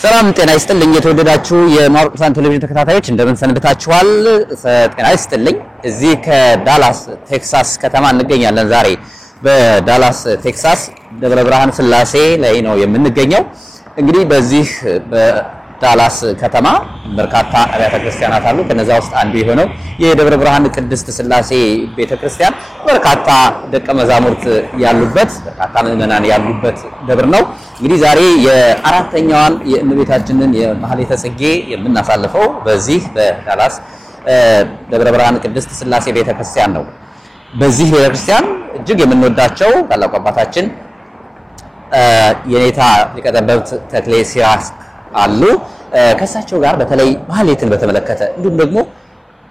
ሰላም ጤና ይስጥልኝ የተወደዳችሁ የማወቅ ፕላን ቴሌቪዥን ተከታታዮች እንደምን ሰንብታችኋል? ጤና ይስጥልኝ። እዚህ ከዳላስ ቴክሳስ ከተማ እንገኛለን። ዛሬ በዳላስ ቴክሳስ ደብረ ብርሃን ስላሴ ላይ ነው የምንገኘው። እንግዲህ በዚህ በዳላስ ከተማ በርካታ አብያተ ክርስቲያናት አሉ። ከነዛ ውስጥ አንዱ የሆነው የደብረ ብርሃን ቅድስት ስላሴ ቤተክርስቲያን በርካታ ደቀ መዛሙርት ያሉበት በርካታ ምዕመናን ያሉበት ደብር ነው። እንግዲህ ዛሬ የአራተኛዋን የእመቤታችንን የማህሌተ ጽጌ የምናሳልፈው በዚህ በዳላስ ደብረ ብርሃን ቅድስት ስላሴ ቤተክርስቲያን ነው። በዚህ ቤተክርስቲያን እጅግ የምንወዳቸው ታላቁ አባታችን የኔታ ሊቀ ጠበብት ተክሌ ሲራክ አሉ። ከሳቸው ጋር በተለይ ማህሌትን በተመለከተ እንዲሁም ደግሞ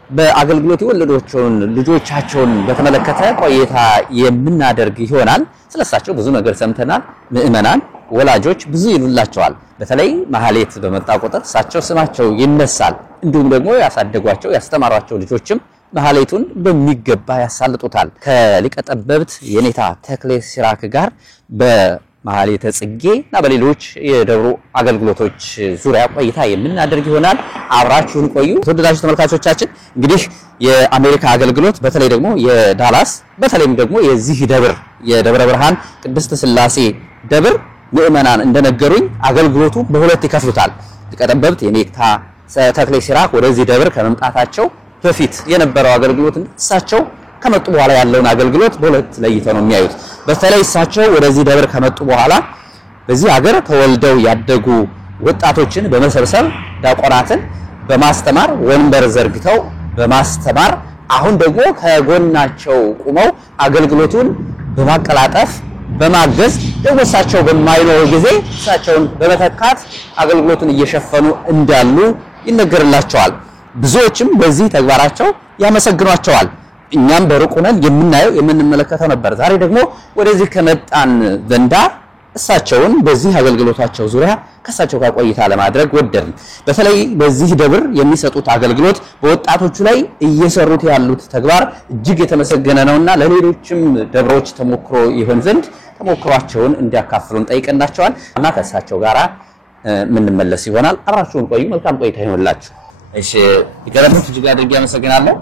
በአገልግሎት የወለዷቸውን ልጆቻቸውን በተመለከተ ቆይታ የምናደርግ ይሆናል። ስለሳቸው ብዙ ነገር ሰምተናል። ምዕመናን ወላጆች ብዙ ይሉላቸዋል። በተለይ ማህሌት በመጣ ቁጥር እሳቸው ስማቸው ይነሳል። እንዲሁም ደግሞ ያሳደጓቸው ያስተማሯቸው ልጆችም ማህሌቱን በሚገባ ያሳልጡታል። ከሊቀ ጠበብት የኔታ ተክሌ ሲራክ ጋር በማህሌተ ጽጌና በሌሎች የደብሩ አገልግሎቶች ዙሪያ ቆይታ የምናደርግ ይሆናል። አብራችሁን ቆዩ። ተወዳጅ ተመልካቾቻችን እንግዲህ የአሜሪካ አገልግሎት በተለይ ደግሞ የዳላስ በተለይም ደግሞ የዚህ ደብር የደብረ ብርሃን ቅድስት ስላሴ ደብር ምዕመናን እንደነገሩኝ አገልግሎቱ በሁለት ይከፍሉታል። ሊቀ ጠበብት የኔታ ተክሌ ሲራክ ወደዚህ ደብር ከመምጣታቸው በፊት የነበረው አገልግሎት እሳቸው ከመጡ በኋላ ያለውን አገልግሎት በሁለት ለይተው ነው የሚያዩት። በተለይ እሳቸው ወደዚህ ደብር ከመጡ በኋላ በዚህ ሀገር ተወልደው ያደጉ ወጣቶችን በመሰብሰብ ዲያቆናትን በማስተማር ወንበር ዘርግተው በማስተማር አሁን ደግሞ ከጎናቸው ቁመው አገልግሎቱን በማቀላጠፍ በማገዝ ደግሞ እሳቸው በማይኖሩ ጊዜ እሳቸውን በመተካት አገልግሎቱን እየሸፈኑ እንዳሉ ይነገርላቸዋል። ብዙዎችም በዚህ ተግባራቸው ያመሰግኗቸዋል። እኛም በሩቅ ሆነን የምናየው የምንመለከተው ነበር። ዛሬ ደግሞ ወደዚህ ከመጣን ዘንዳ እሳቸውን በዚህ አገልግሎታቸው ዙሪያ ከእሳቸው ጋር ቆይታ ለማድረግ ወደድን። በተለይ በዚህ ደብር የሚሰጡት አገልግሎት በወጣቶቹ ላይ እየሰሩት ያሉት ተግባር እጅግ የተመሰገነ ነውና ለሌሎችም ደብሮች ተሞክሮ ይሆን ዘንድ ተሞክሯቸውን እንዲያካፍሉን ጠይቀናቸዋል እና ከእሳቸው ጋር ምንመለስ ይሆናል። አብራችሁን ቆዩ። መልካም ቆይታ ይሁንላችሁ። እሺ ይቀርብት እጅግ አድርጌ አመሰግናለሁ።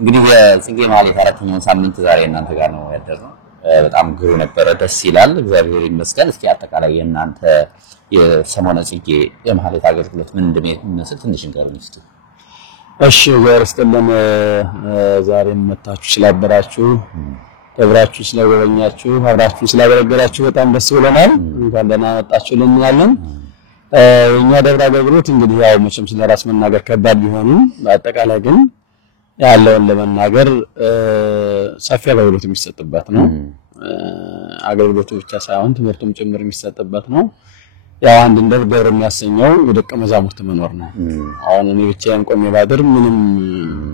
እንግዲህ የጽጌ ማህሌት አራተኛውን ሳምንት ዛሬ እናንተ ጋር ነው ያደረው። በጣም ግሩ ነበረ፣ ደስ ይላል። እግዚአብሔር ይመስገን። እስኪ አጠቃላይ የእናንተ የሰሞነ ጽጌ የማህሌት አገልግሎት ምን እንደሚመስል ትንሽ እንገሩን እስቲ። እሺ ወርስተለም ዛሬም መጣችሁ ስላበራችሁ ደብራችሁ ስለጎበኛችሁ አብራችሁ ስላገለገላችሁ በጣም ደስ ብሎናል። እንኳን ደህና መጣችሁ ልንላለን። እኛ ደብር አገልግሎት እንግዲህ ያው መቼም ስለራስ መናገር ከባድ ቢሆንም በአጠቃላይ ግን ያለውን ለመናገር ሰፊ አገልግሎት የሚሰጥበት ነው። አገልግሎቱ ብቻ ሳይሆን ትምህርቱም ጭምር የሚሰጥበት ነው። ያው አንድ ደብር የሚያሰኘው የደቀ መዛሙርት መኖር ነው። አሁን እኔ ብቻዬን ቆሜ ባድር ምንም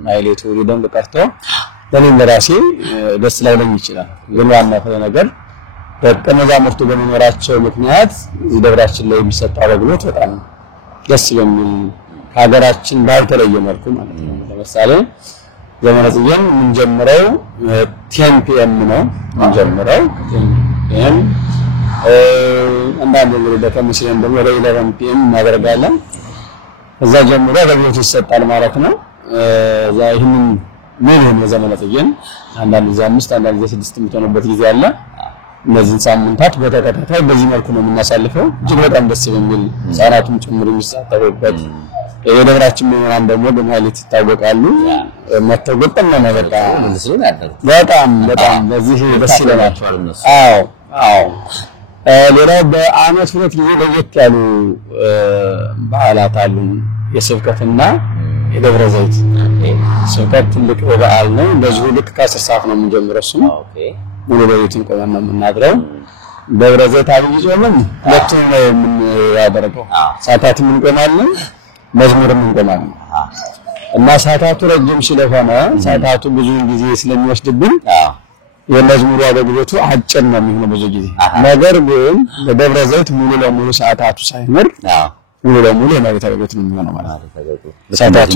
ማህሌቱ ሊደንቅ ቀርቶ ለኔም ለራሴ ደስ ላይለኝ ይችላል። ግን ዋናው ነገር ደቀ መዛሙርቱ በመኖራቸው ምክንያት ደብራችን ላይ የሚሰጥ አገልግሎት በጣም ደስ የሚል ሀገራችን ባልተለየ መልኩ ማለት ነው። ለምሳሌ ዘመነ ጽጌን የምንጀምረው 10 PM ነው የምንጀምረው 10 PM አንዳንድ እንግዲህ በተመስለን ደግሞ ወደ 11 PM እናደርጋለን። እዛ ጀምሮ አገልግሎት ይሰጣል ማለት ነው። እዛ ይሄንን ምን የዘመነ ጽጌን አንዳንድ ጊዜ 5 አንዳንድ ጊዜ 6 የምትሆንበት ጊዜ አለ። እነዚህ ሳምንታት በተከታታይ በዚህ መልኩ ነው የምናሳልፈው። እጅግ በጣም ደስ የሚል ህፃናቱም ጭምር የሚሳተፉበት የደብራችን ምዕመናን ደግሞ በማህሌት ይታወቃሉ። መተጎጠም ነው በጣም በዚህ ደስ ይላል። አዎ ሌላው በአመት ሁለት ጊዜ ለየት ያሉ በዓላት አሉ። የስብከትና የደብረ ዘይት ስብከት ትልቅ በዓል ነው። እንደዚሁ ልክ ከ10 ሰዓት ነው የምንጀምረው። እሱ ሙሉ ለይቱን ቆመን ነው የምናድረው። ደብረ ዘይት አብይ ጾምን ሁለቱም ነው የምናደርገው። ሰዓታቱን እንቆማለን፣ መዝሙርም እንቆማለን እና ሰዓታቱ ረጅም ስለሆነ ሰዓታቱ ብዙ ጊዜ ስለሚወስድብን የመዝሙሩ አገልግሎቱ አጭር ነው የሚሆነው ብዙ ጊዜ። ነገር ግን በደብረ ዘይት ሙሉ ለሙሉ ሰዓታቱ ሳይኖር ሙሉ ለሙሉ የማህሌት አገልግሎት ነው የሚሆነው ማለት ነው። ሰዓታቱ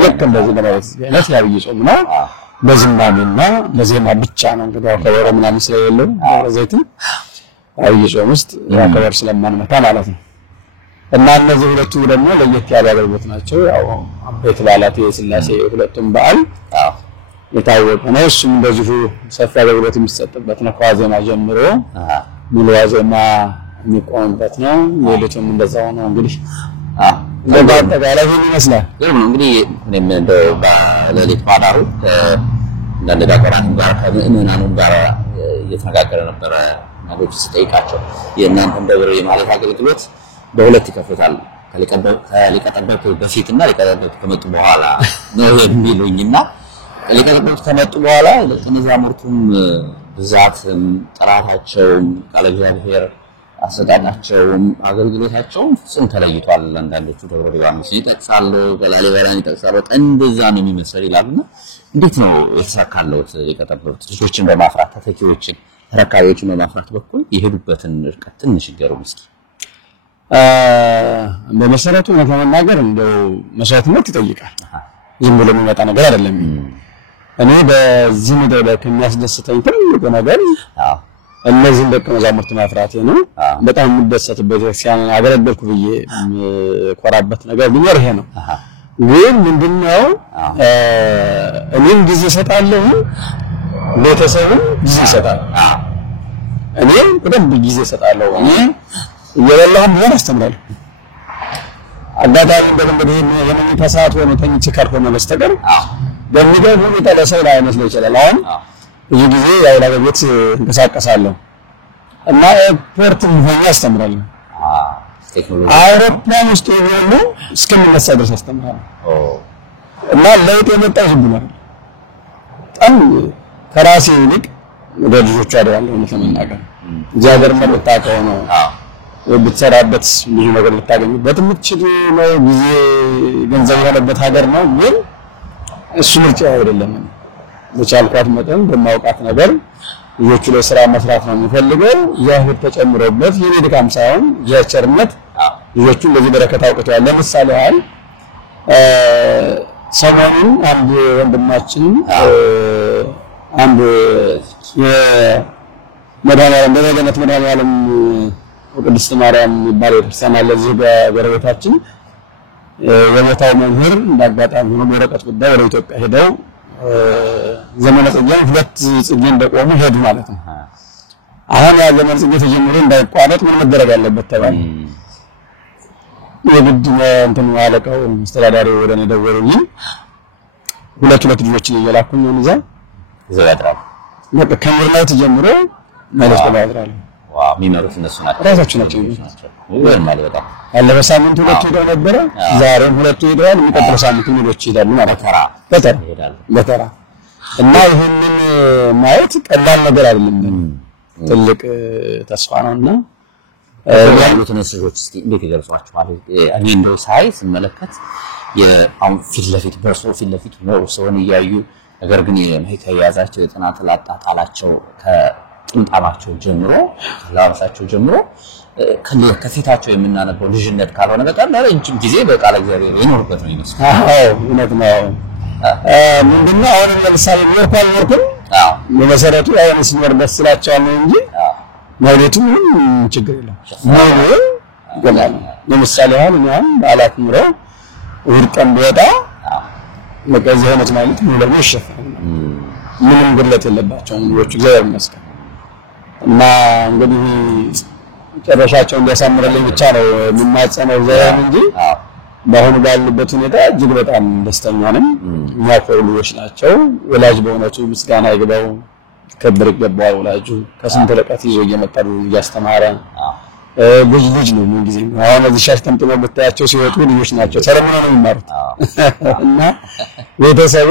ልክ እንደዚህ ለማለት አይነት የአብይ ጾም ነው። በዝማሜና በዜማ ብቻ ነው እንግዲህ አከበረ ምናምን ስለሌለው ደብረ ዘይት አብይ ጾም ውስጥ አከበር ስለማንመታ ማለት ነው። እና እነዚህ ሁለቱ ደግሞ ለየት ያለ አገልግሎት ናቸው። ያው አቤት በዓላት የሥላሴ ሁለቱም በዓል የታወቀ ነው። እሱም እንደዚሁ ሰፊ አገልግሎት የሚሰጥበት ነው። ከዋዜማ ጀምሮ ሙሉ ዋዜማ የሚቆምበት ነው። ሌሎችም እንደዛው ነው። እንግዲህ በአጠቃላይ ይሄን ይመስላል። እንግዲህ እኔም እንደው በሌሊት ባዳሩ እንደነዳቀራን ጋር ከምእመናኑ ጋር እየተነጋገረ ነበረ። ማለት ስጠይቃቸው የእናንተን ደብረ የማህሌት አገልግሎት በሁለት ይከፈታል። ከሊቀጠበብት በፊትና ሊቀጠበብት ከመጡ በኋላ ነው የሚሉኝና ሊቀጠበብት ከመጡ በኋላ ለተነዛምርቱም ብዛትም ጥራታቸውም ቃለ እግዚአብሔር አሰጣጣቸውም አገልግሎታቸውም ፍጹም ተለይቷል። አንዳንዶቹ ደብረ ሊባኖስ ይጠቅሳሉ፣ ገላሊበላን ይጠቅሳሉ። እንደዛ ነው የሚመስል ይላሉና እንዴት ነው የተሳካለው? ሊቀጠበብት ልጆችን በማፍራት ተተኪዎችን ተረካቢዎችን በማፍራት በኩል የሄዱበትን ርቀት ትንሽ ይገሩም እስኪ። በመሰረቱ ለመናገር እንደው መስዋዕትነት ይጠይቃል። ዝም ብሎ የሚመጣ ነገር አይደለም። እኔ በዚህ ምድር ላይ ከሚያስደስተኝ ትልቁ ነገር እነዚህን ደቀ መዛሙርት ማፍራቴ ነው። በጣም የምደሰትበት ክርስቲያን አገለገልኩ ብዬ ኮራበት ነገር ቢኖር ይሄ ነው። ግን ምንድነው እኔም ጊዜ እሰጣለሁ፣ ቤተሰብም ጊዜ ይሰጣል። እኔ በደንብ ጊዜ እሰጣለሁ። እኔ እየበላሁም ቢሆን አስተምራለሁ። አጋጣሚ እንደምንድነው የመኝታ ሰዓት ሆኖ ተኝቼ ካልሆነ በስተቀር በሚገርም ሁኔታ ለሰው ላይመስለው ይችላል። አሁን ብዙ ጊዜ ያው ለቤት እንቀሳቀሳለሁ እና ኤርፖርት ሆኜ አስተምራለሁ። አውሮፕላን ውስጥ ሆኜ እስከምነሳ ድረስ አስተምራለሁ። እና ለውጥ የመጣው ዝም ብሎ በጣም ከራሴ ይልቅ ወደ ልጆቹ አደረጋለሁ ለተመናገር እዚህ ሀገር መጣጣው ነው ብትሰራበት ብዙ ነገር ልታገኝበት የምትችል ነው። ጊዜ ገንዘብ ያለበት ሀገር ነው። ግን እሱ ምርጫ አይደለም። በቻልኳት መጠን በማውቃት ነገር ልጆቹ ላይ ስራ መስራት ነው የሚፈልገው። ያህል ተጨምሮበት የኔ ድካም ሳይሆን የቸርነት ልጆቹ እንደዚህ በረከት አውቀዋል። ለምሳሌ ያህል ሰሞኑን አንድ ወንድማችን አንድ የመድኃኒዓለም በገነት መድኃኒዓለም ቅድስት ማርያም የሚባል ቤተክርስቲያን አለ እዚህ በጎረቤታችን። የመታው መምህር እንዳጋጣሚ ሆኖ ወረቀት ጉዳይ ወደ ኢትዮጵያ ሄደው ዘመነ ጽጌ ሁለት ጽጌ እንደቆሙ ሄዱ ማለት ነው። አሁን ያ ዘመነ ጽጌ ተጀምሮ እንዳይቋረጥ ምን መደረግ አለበት ተባለ። የግድ እንትን ያለቀው አስተዳዳሪው ወደ እኔ ደወሉልኝ። ሁለት ልጆችን እየላኩኝ ነው እዛ ያድራሉ። በቃ ከመርናት ጀምሮ ማለት ያድራሉ። ዋው የሚመሩት እነሱ ናቸው። ራሳቸው ናቸው። ወይም ማለት በቃ ያለፈው ሳምንት ሁለቱ ሄደው ነበረ። ዛሬም ሁለቱ ሄደዋል። የሚቀጥለው ሳምንት ሌሎች ይሄዳሉ ማለት በተራ እና ይሄንን ማየት ቀላል ነገር አይደለም። ትልቅ ተስፋ ነውና ያሉትን ሰዎች እስቲ እንዴት ይገልጿቸዋል? እኔ እንደው ሳይ ስመለከት የአሁን ፊት ለፊት ነው ሰውን እያዩ ነገር ግን የማይተያዛቸው የጥናት ላጣጣላቸው ከጥንጣማቸው ጀምሮ ከላምሳቸው ጀምሮ ከፊታቸው የምናነበው ልጅነት ካልሆነ በጣም ለረጅም ጊዜ በቃለ እግዚአብሔር ይኖርበት ነው ይመስላል። አዎ እውነት ነው። ምንድነው አሁን ለምሳሌ ወርቁን በመሰረቱ አይነት ሲኖር ደስ ይላቸዋል እንጂ ማለቱ ችግር የለም። ገላል ለምሳሌ አሁን እኛም ባላት ኑሮ ወርቀን ቢወጣ ለከዚህ አይነት ማለት ነው ለምን ይሸፈናል። ምንም ጉድለት የለባቸውም ልጆቹ እግዚአብሔር ይመስገን። እና እንግዲህ ጨረሻቸው እንዲያሳምርልኝ ብቻ ነው የምማጸነው ዘያን እንጂ በአሁኑ ባሉበት ሁኔታ እጅግ በጣም ደስተኛ ነን። የሚያኮሩ ልጆች ናቸው። ወላጅ በእውነቱ ምስጋና ይግባው ክብር ይገባዋል። ወላጁ ከስንት ርቀት ይዞ እየመጣ እያስተማረ ልጅ ነው ምን ጊዜ አሁን እዚህ ሻሽ ተምጥመው ብታያቸው ሲወጡ ልጆች ናቸው። ተረምነው ነው የሚማሩት እና ቤተሰቡ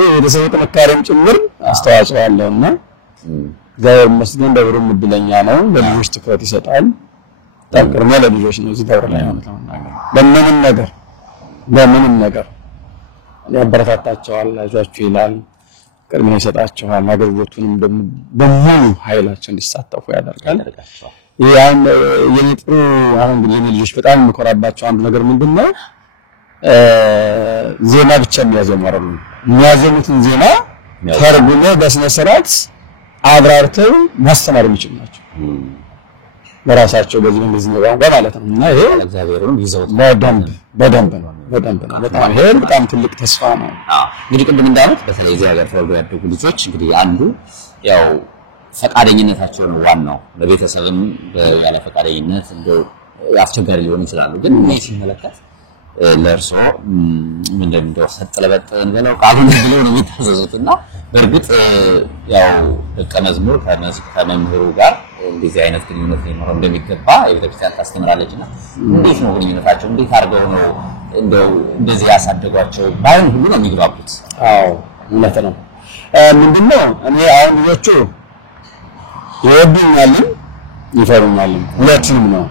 ጥንካሬም ጭምር አስተዋጽኦ አለውና እግዚአብሔር ይመስገን ደብሩም እድለኛ ነው። ለልጆች ትኩረት ይሰጣል። ታቅርማ ለልጆች ነው እዚህ ደብር ላይ ማለት ነው። በምንም ነገር ያበረታታቸዋል። አይዟችሁ ይላል። ቅድሚያ ይሰጣቸዋል። አገልግሎቱንም በሙሉ ኃይላቸው እንዲሳተፉ ያደርጋል። ያን የጥሩ አሁን ግን ልጆች በጣም የሚኮራባቸው አንዱ ነገር ምንድነው ዜና ብቻ የሚያዘሙ አይደለም። የሚያዘሙትን ዜና ተርጉመው በስነ ስርዓት አብራርተው ማስተማር የሚችሉ ናቸው። በራሳቸው በዚህ በእንግሊዝኛ ቋንቋ ማለት ነው። እና ይሄ እግዚአብሔርን ይዘው በደንብ ነው። በጣም ይሄ በጣም ትልቅ ተስፋ ነው። እንግዲህ ቅድም እንዳሉት በተለይ እዚህ ሀገር ተወልደው ያደጉ ልጆች እንግዲህ አንዱ ያው ፈቃደኝነታቸው ነው ዋናው። በቤተሰብም ያለ ፈቃደኝነት እንደው አስቸጋሪ ሊሆን ይችላል። ግን እኔ ሲመለከት ለርሶ እንደው ሰጥለበጠን ነው ቃሉን ብሎ ነው የሚታዘዙትና በእርግጥ ያው ደቀ መዝሙር ከመምህሩ ጋር እንደዚህ አይነት ግንኙነት ሊኖረው እንደሚገባ የቤተክርስቲያን ታስተምራለችና እንዴት ነው ግንኙነታቸው? እንዴት አድርገው ነው እንደው እንደዚህ ያሳደጓቸው? ባይሆን ሁሉ ነው የሚግባቡት? አዎ እውነት ነው። ምንድነው እኔ አሁን ልጆቹ ይወዱኛል ይፈሩኛል። ሁለቱም ነው።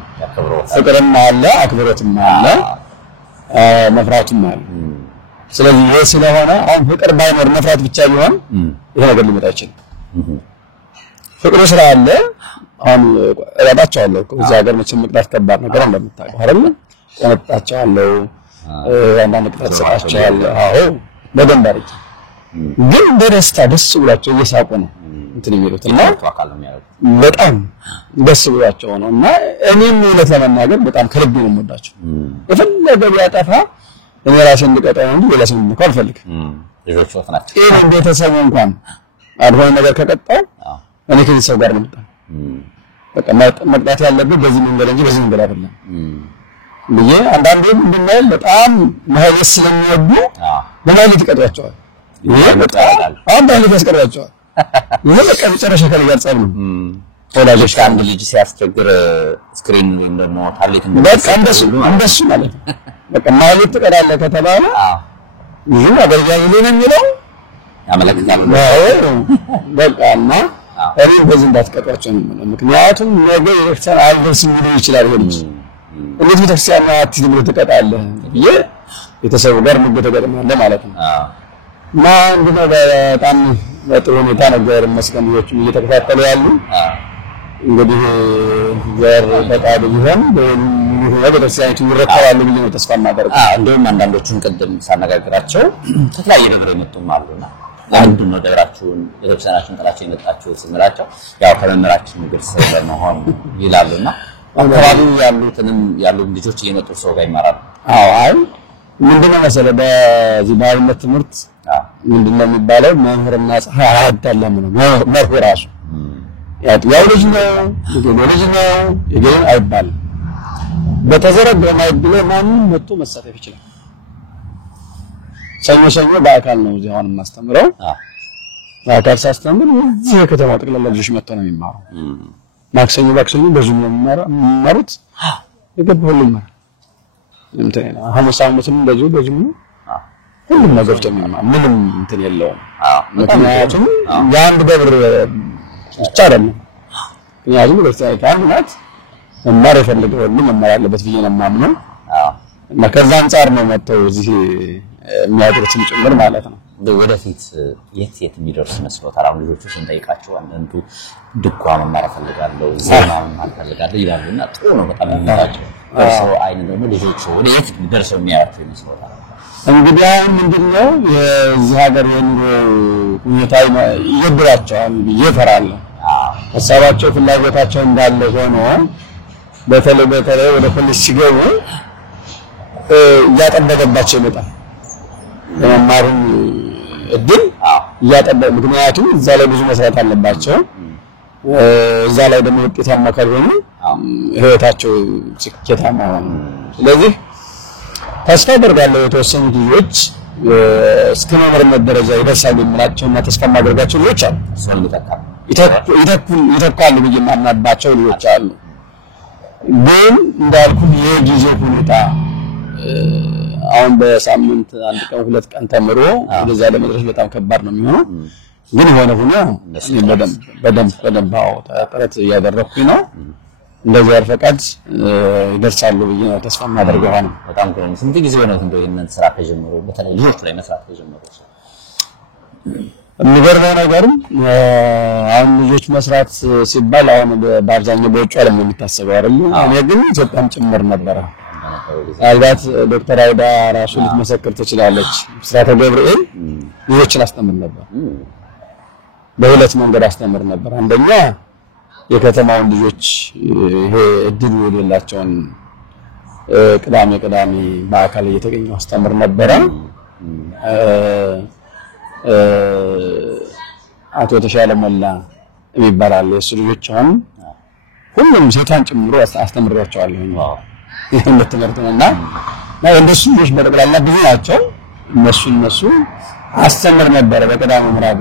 ፍቅርም አለ አክብሮትም አለ መፍራትም አለ። ስለዚህ ይሄ ስለሆነ አሁን ፍቅር ባይኖር መፍራት ብቻ ቢሆን ይሄ ነገር ሊመጣ ይችላል። ፍቅሩ ስራ አለ። አሁን እራዳቸዋለሁ እዚህ ሀገር መቼም መቅጣት ከባድ ነገር እንደምታውቀው አይደል? ቆነጣቸዋለሁ አንዳንድ ቅጣት ሰጣቸዋለሁ። አዎ በደንብ አድርጌ ግን በደስታ ደስ ብሏቸው እየሳቁ ነው እንትን የሚሉት እና በጣም ደስ ብሏቸው ነው። እና እኔም እውነት ለመናገር በጣም ከልብ ነው የምወዳቸው። የፈለገ ቢያጠፋ እኔ ራሴን እንድቀጣው እንጂ ሌላ ሰው እንድንከው አልፈልግም። ልጆች ወጥናቸው ይሄ ቤተሰብ እንኳን አድሆይ ነገር ከቀጣው እኔ ከዚህ ሰው ጋር ነው የምጣው። በቃ መቅጣት ያለበት በዚህ መንገድ እንጂ በዚህ መንገድ አይደለም። ልጄ አንዳንዴ ምንድነው በጣም ማይለስ ስለሚወዱ በማይለስ ይቀጣቸዋል። ይሄ በጣም አንዳንዴ ያስቀራቸዋል። ይሄ በቃ መጨረሻ ከልጅ ጋር ጸብ ነው። ወላጆች አንድ ልጅ ሲያስቸግር ስክሪን ወይም ደግሞ ታብሌት በቃ እንደሱ ማለት ነው። በቃ ማይለስ ተቀዳለ ከተባለ ይሄን አገልጋይ ነው የሚለው ያመለክታል። በቃና እኔ በዚህ እንዳትቀጣቸው ነው። ምክንያቱም ነገ የቤተክርስቲያን አልደርስም ሊሆን ይችላል ልጅ እንዴት ቤተክርስቲያን አትይዝም ትቀጣለህ ብዬ ቤተሰቡ ጋር መገደገደማለ ማለት ነው። እና እንደው በጣም በጥሩ ሁኔታ ነገር መስገንጆች እየተከታተሉ ያሉ እንግዲህ ዘር በቃሉ ቢሆን በቤተክርስቲያን ይረከባሉ ብዬ ነው ተስፋ ማደርገው። እንደውም አንዳንዶቹን ቅድም ሳነጋግራቸው ከተለያየ ነገር የመጡም አሉና አንዱ ነው ደብራችሁን የቤተክርስቲያናችሁን ጥላችሁ የመጣችሁ ስንላቸው ያው ከመምህራችን ምግብ ስለመሆን ይላሉና አካባቢው ያሉ ልጆች እየመጡ ሰው ጋር ይማራሉ። አዎ አይ ምንድነው መሰለህ በዚህ ባይነት ትምህርት ምንድነው የሚባለው መምህርና ፀሐይ አይደለም ነው መርሁ ራሱ ያው ልጅ ነው ይገኝ አይባልም። በተዘረገው ማይብሎ ማንም መጥቶ መሳተፍ ይችላል። ሰኞ በአካል ነው እዚህ አሁን የማስተምረው። በአካል ሳስተምር እዚህ ከተማ ጠቅላላ ልጆች መጥተው ነው የሚማረው። ማክሰኞ በዙም ነው የሚማሩት። የገባሁልኝ ማለት እንትን ሐሙስም እንደዚሁ በዙም ነው ሁሉም ነገር ተሚማር ምንም እንትን የለውም። ምክንያቱም የአንድ ደብር ብቻ አይደለም። ምክንያቱም ለተሳይካል ማለት መማር የፈለገው ሁሉ መማር አለበት ብዬ ነው የማምነው። እና ከዛ አንፃር ነው መጥተው እዚህ የሚያደርሱን ጭምር ማለት ነው። ወደፊት የት የሚደርስ መስሎታል? አሁን ልጆቹ ስንጠይቃቸው አንዱ ድጓ መማር ፈልጋለሁ ዜማ መማር ፈልጋለሁ ይላሉና ጥሩ ነው በጣም የሚታቸው ሰው አይን ደግሞ ልጆቹ ወደ የት ደርሰው የሚያዩት መስሎታል? እንግዲህ አሁን ምንድነው የዚህ ሀገር የኑሮ ሁኔታ ይደብራቸዋል ብዬ እፈራለሁ። ሀሳባቸው ፍላጎታቸው እንዳለ ሆኖ በተለይ ወደ ፖሊስ ሲገቡ ያጠበቀባቸው ይመጣል። የመማሩን እድል ያጠበቀ ምክንያቱም እዛ ላይ ብዙ መስራት አለባቸው። እዛ ላይ ደግሞ ውጤታማ ካልሆኑ ህይወታቸው ስኬታማ ነው። ስለዚህ ተስፋ አደርጋለሁ የተወሰኑ ልጆች እስከ መምህርነት ደረጃ ይደርሳሉ የምላቸውና ተስፋ ማድረጋቸው ልጆች አሉ። ይተካሉ ብዬ የማምናባቸው ልጆች አሉ። ግን እንዳልኩ የጊዜው ሁኔታ አሁን በሳምንት አንድ ቀን ሁለት ቀን ተምሮ ወደዛ ለመድረስ በጣም ከባድ ነው የሚሆነው። ግን ሆነ በደንብ ጥረት እያደረኩኝ ነው። እንደዚህ ያልፈቃድ ይደርሳሉ ብዬ ነው ተስፋ ማደርገው። ሆነ በጣም ጥሩ። ስንት ጊዜ ሆነው እንደው ይሄንን ስራ ከጀመሩ በተለይ ልጆች ላይ መስራት ከጀመሩ? የሚገርመው ነገር አሁን ልጆች መስራት ሲባል አሁን በአብዛኛው በውጭ ዓለም ነው የሚታሰበው አይደል? እኔ ግን ኢትዮጵያም ጭምር ነበረ። አልባት ዶክተር አይዳ ራሱ ልትመሰክር ትችላለች። ብስራተ ገብርኤል ልጆችን አስተምር ነበር። በሁለት መንገድ አስተምር ነበር። አንደኛ የከተማውን ልጆች ይሄ እድል የሌላቸውን ቅዳሜ በአካል እየተገኘው አስተምር ነበረ። አቶ ተሻለ ሞላ የሚባል የሱ ልጆች አሁን ሁሉም ሴቷን ጨምሮ አስተምሯቸዋለሁ። ይሄን ትምህርት ነውና እነሱ ልጆች በጠቅላላ ብዙ ናቸው። እነሱ አስተምር ነበር በቅዳሜ ምራገ።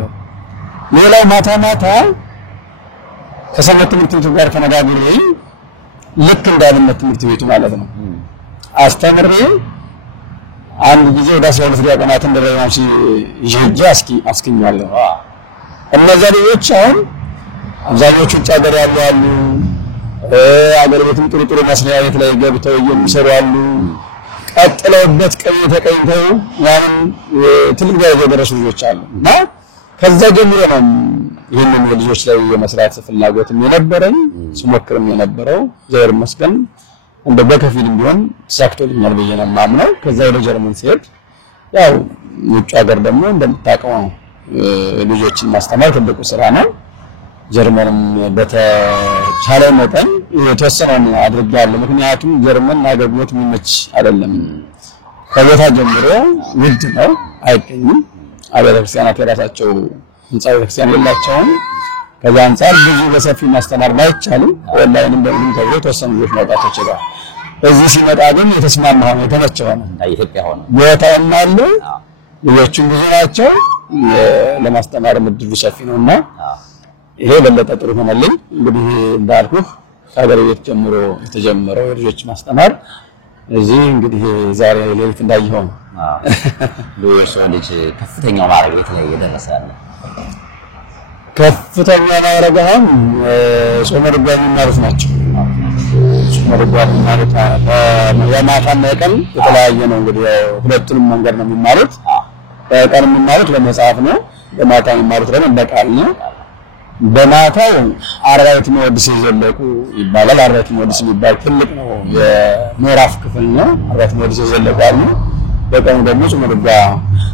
ሌላው ማታ ከሰንበት ትምህርት ቤቱ ጋር ተነጋግሬ ልክ እንዳልነት ትምህርት ቤቱ ማለት ነው አስተምሬ አንድ ጊዜ ወደ 12 ዲያቆናት እንደለማች ይጀጃ አስኪኛለሁ። እነዛ ልጆች አሁን አብዛኞቹ ውጭ ሀገር ያሉ አገር ቤትም ጥሩ መስሪያ ቤት ላይ ገብተው የሚሰሩ አሉ። ቀጥለውበት ቀኝ ተቀኝተው ያን ትልቅ ደረጃ የደረሱ ልጆች አሉ እና ከዛ ጀምሮ ነው ይሄንን ልጆች ላይ የመስራት ፍላጎትም የነበረኝ ስሞክርም የነበረው ዘር መስገን እንደ በከፊልም ቢሆን ተሳክቶልኛል ብዬ ነው የማምነው። ከዛ ወደ ጀርመን ሲሄድ ያው ውጭ ሀገር ደግሞ እንደምታውቀው ልጆችን ማስተማር ትልቁ ስራ ነው። ጀርመንም በተቻለ መጠን የተወሰነ አድርጋለሁ። ምክንያቱም ጀርመን አገልግሎት የሚመች አይደለም። ከቦታ ጀምሮ ውድ ነው፣ አይገኝም። አብያተ ክርስቲያናት የራሳቸው ህንጻ ቤተክርስቲያን የላቸውም። ከዛ አንፃር ብዙ በሰፊ ማስተማር አይቻልም። ኦንላይንም በምን ተብሎ ተወሰኑ ልጆች ማውጣት ይችላል። እዚህ ሲመጣ ግን የተስማማው ነው የተመቸው ነው ኢትዮጵያ ሆነ ቦታውም አለ ልጆቹም ብዙ ናቸው። ለማስተማር ምድብ ሰፊ ነውና ይሄ በለጠ ጥሩ ሆነልኝ። እንግዲህ እንዳልኩህ ከሀገር ቤት ጀምሮ የተጀመረው የልጆች ማስተማር እዚህ እንግዲህ ዛሬ ሌሊት እንዳየኸው ልጆች ልጅ ከፍተኛው ማዕረግ ላይ የደረሰ ያለ ከፍተኛ ማዕረግም ጾመ ድጓሚ ማለት ናቸው። ጾመ ድጓሚ ማለት የማታና የቀን የተለያየ ነው። እንግዲህ ሁለቱንም መንገድ ነው የሚማሩት። በቀን የሚማሩት በመጽሐፍ ነው፣ በማታ የሚማሩት ደግሞ በቃል ነው። በማታው አርባዕቱ መወድስ የዘለቁ ይባላል። አርባዕቱ መወድስ የሚባል ትልቅ ነው የምዕራፍ ክፍል ነው። አርባዕቱ መወድስ የዘለቁ አሉ። በቀኑ ደግሞ ጾመ ድጓ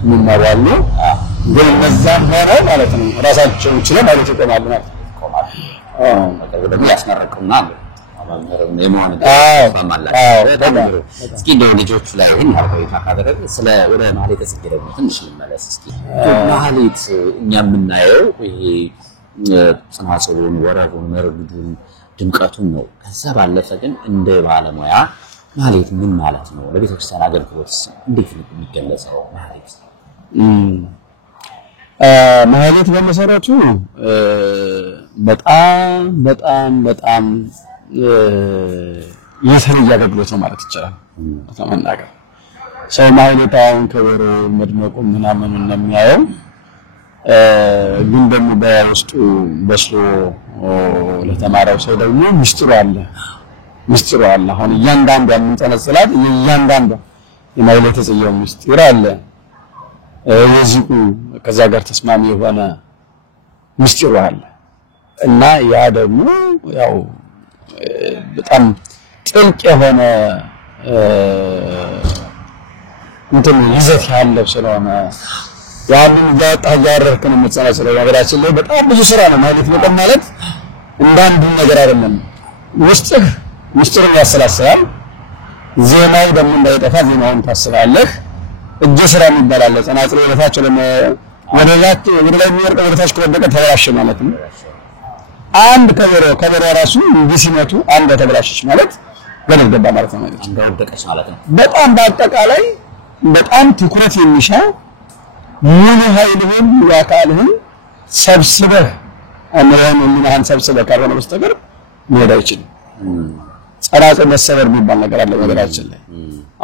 የሚማሩ አሉ። ግን እነዛም ሆነ ማለት ነው ራሳቸውን ችለው ማለት ይቆማሉ ማለት ነው። ደግሞ ያስመረቁና አማምረው የማን እስኪ እንደው ልጆቹ ላይ ይሄን አርባዕቱ ካደረገ ስለ ወደ ማህሌተ ጽጌ ደግሞ ትንሽ እንመለስ እስኪ። ማህሌት እኛ የምናየው ይሄ ጽናጽሉን፣ ወረቡን፣ መርጉዱን፣ ድምቀቱን ነው። ከዛ ባለፈ ግን እንደ ባለሙያ ማህሌት ምን ማለት ነው? ለቤተክርስቲያን አገልግሎት እንዴት ነው የሚገለጸው? ማህሌት በመሰረቱ በጣም የተለየ አገልግሎት ነው ማለት ይቻላል። ተመናገር ሰው ማህሌታውን ከበሮ መድመቁ ምናምን እንደሚያየው ግን ደግሞ በውስጡ በስሎ ለተማረው ሰው ደግሞ ምስጢሩ አለ። አሁን እያንዳንዱ የምንጸለጽላት እያንዳንዱ የማህሌተ ጽጌው ምስጢር አለ። የዚሁ ከዛ ጋር ተስማሚ የሆነ ምስጢሩ አለ እና ያ ደግሞ ያው በጣም ጥልቅ የሆነ እንትን ይዘት ያለው ስለሆነ ያንን ያጣያረክ ነው የምትጸለጽለው። ነገራችን ላይ በጣም ብዙ ስራ ነው ማህሌት መቆም ማለት እንዳንዱ ነገር አይደለም። ውስጥህ ምስጢሩን ያሰላስላል። ዜማው ደግሞ እንዳይጠፋ ዜማውን ታስባለህ። እጅ ስራ የሚባላል ጸናጽል ወደታች ወደ ላይ የሚወርቅ ወደታች ከወደቀ ተበላሸ ማለት ነው። አንድ ከበሮ ራሱ እንዲህ ሲመቱ አንድ ተበላሸች ማለት ገደል ገባ ማለት ነው። እንደወደቀች ማለት ነው። በጣም በአጠቃላይ በጣም ትኩረት የሚሻ ሙሉ ኃይልህን ያካልህን ሰብስበህ አምራን ምንሃን ሰብስበህ ካልሆነ በስተቀር መሄድ አይችልም። ጸናጽል መሰበር የሚባል ነገር አለ ነገራችን ላይ።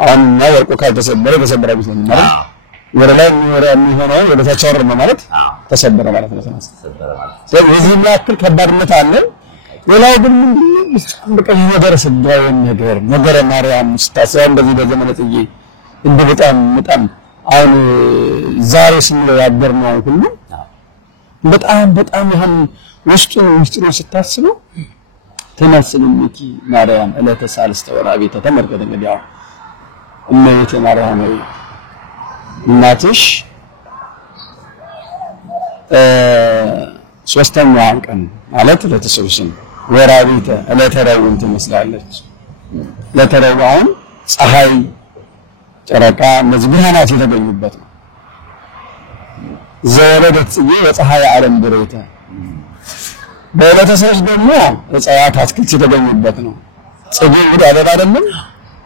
አሁን ወርቁ ካልተሰበረ ተሰበረ ቢሆን ማለት ወደ ላይ የሚሆነው ወደ ታች ወርድ ማለት ተሰበረ ማለት ነው። ተሰበረ ማለት ስለዚህ ያክል ከባድነት አለ። ሌላው ግን ምንድነው በቃ ነገር ስጋው ነገር ማርያም ስታሰብ እንደዚህ በዘመነ ጽጌ እንደ በጣም አሁን ዛሬ ስንለው ያገርነው ሁሉ በጣም ይሄን ውስጡን ስታስበው ተመስልምኪ ማርያም ዕለተ ሳልስተ ወራቤተ ተመልከተ እንግዲህ ያው እመቤቴ ማርያም እናትሽ ሶስተኛው ቀን ማለት ለተሰውስን ወራቤተ ዕለተ ረቡዕን ትመስላለች። ለተረዋውን ፀሐይ ጨረቃ እነዚህ ብርሃናት የተገኙበት ነው። ዘወለደት ጽጌ የፀሐይ ዓለም ብሬተ በዕለተ ሰሉስ ደግሞ እጽዋት አትክልት የተገኙበት ነው። ጽጌ ወደ አበባ አይደለም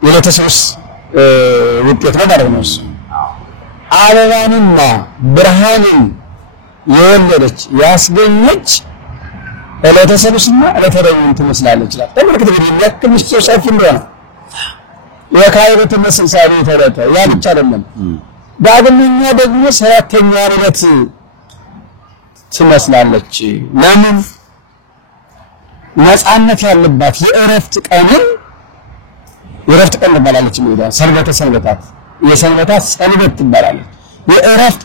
የዕለተ ሰሉስ ውጤት ማለት ነው። አበባንና ብርሃንን የወለደች ያስገኘች ዕለተ ሰሉስና ዕለተ ረቡዕን ትመስላለች ይላል። ተመልከቱ የሚያክል ምስጢር ሰፊ እንደሆነ የካይሮ ተመስል ሳቢ ተረተ ያ ብቻ አይደለም። ዳግመኛ ደግሞ ሰባተኛ ዕለት ትመስላለች። ለምን ነፃነት ያለባት የእረፍት ቀን ትባላለች። ሰንበተ ሰንበታት የሰንበታት ሰንበት ትባላለች። የእረፍት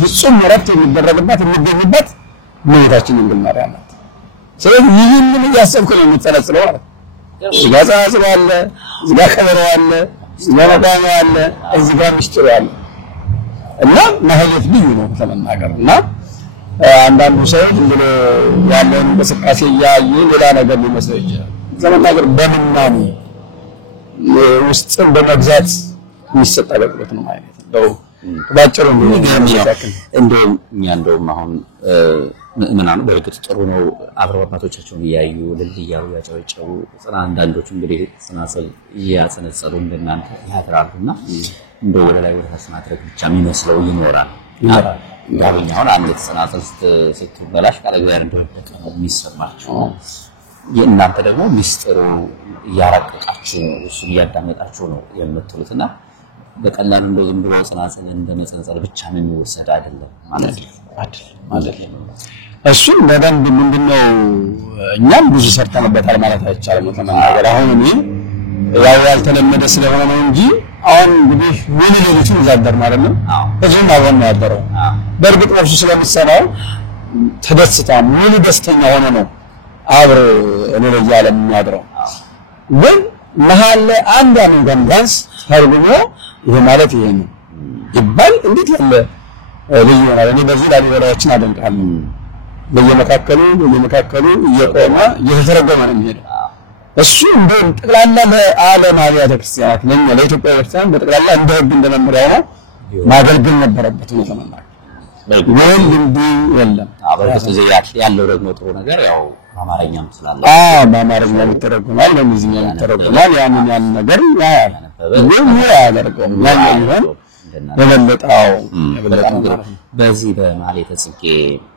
ፍጹም እረፍት የሚደረግባት የሚገኝበት እመቤታችን ድንግል ማርያም ናት። ስለዚህ ይህንን እያሰብኩ ነው የምትጸለጽለው ማለት እዚህ ጋር ጸሎት አለ፣ እዚህ ጋር ከበሮ አለ፣ እዚህ ጋር መቃም አለ፣ እዚህ ጋር ምስጢር አለ እና ማህሌት ልዩ ነው ተመናገርና አንዳንዱ ሰው እንግዲህ ያለውን እንቅስቃሴ ያየ ሌላ ነገር ሊመስለው ይችላል። ተመናገር በምናኔ ውስጥን በመግዛት የሚሰጥ አገልግሎት ነው ማለት ነው። ባጭሩ እንደውም አሁን ምናምን በርግጥ ጥሩ ነው። አብረው አባቶቻቸውን እያዩ ልል እያሉ ያጨበጨቡ አንዳንዶቹ እንግዲህ ጽናጽል እያጸነጸሉ እንደናንተ ያፈራሉና እንደው ወደ ላይ ወደ ታች ማድረግ ብቻ የሚመስለው ይኖራል። ያው አንድ ጽናጽል ስትበላሽ ካለግባር እንደወደቀ የሚሰማቸው የእናንተ ደግሞ ሚስጥሩ እያራቀቃችሁ እሱን እያዳመጣችሁ ነው የምትሉትና በቀላሉ እንደው ዝም ብሎ ጽናጽል እንደመጸንጸል ብቻ ነው የሚወሰድ አይደለም ማለት ነው። እሱ በደንብ ምንድነው እኛም ብዙ ሰርተንበታል ማለት አይቻልም ተመናገር። አሁን እኔ ያው ያልተለመደ ስለሆነ ነው እንጂ አሁን እንግዲህ ምን ሌሎችን ይዛደር ማለት ነው። እዚህም አሁን ነው ያደረው። በእርግጥ ነፍሱ ስለምሰራው ተደስታ ሙሉ ደስተኛ ሆነ ነው አብሮ እኔ ለያለ የሚያድረው። ግን መሃል ላይ አንድ አንገን ጋንስ ታርጉሞ ይሄ ማለት ይሄ ነው ይባል እንዴት ያለ ልዩ ነው። እኔ በዚህ ላይ ወራዎችን አደንቃለሁ። በየመካከሉ እየቆመ እየተረጎመ ነው የሚሄደው። እሱ እንደ ጠቅላላ ለዓለም አብያተ ክርስቲያናት ለኢትዮጵያ ክርስቲያን በጠቅላላ እንደ ህግ እንደመመሪያ ነው ማገልገል ነበረበት ነው ተመናገር። ግን እንዴ የለም አበረከት ዘያት ያለው ደግሞ ጥሩ ነገር ያው በአማርኛም ስላለ በአማርኛ ይተረጎማል፣ በእንግሊዝኛ ይተረጎማል። ያን ነገር ያያል ግን ያደርገው ይሆን በመለጣው በዚህ በማህሌተ ጽጌ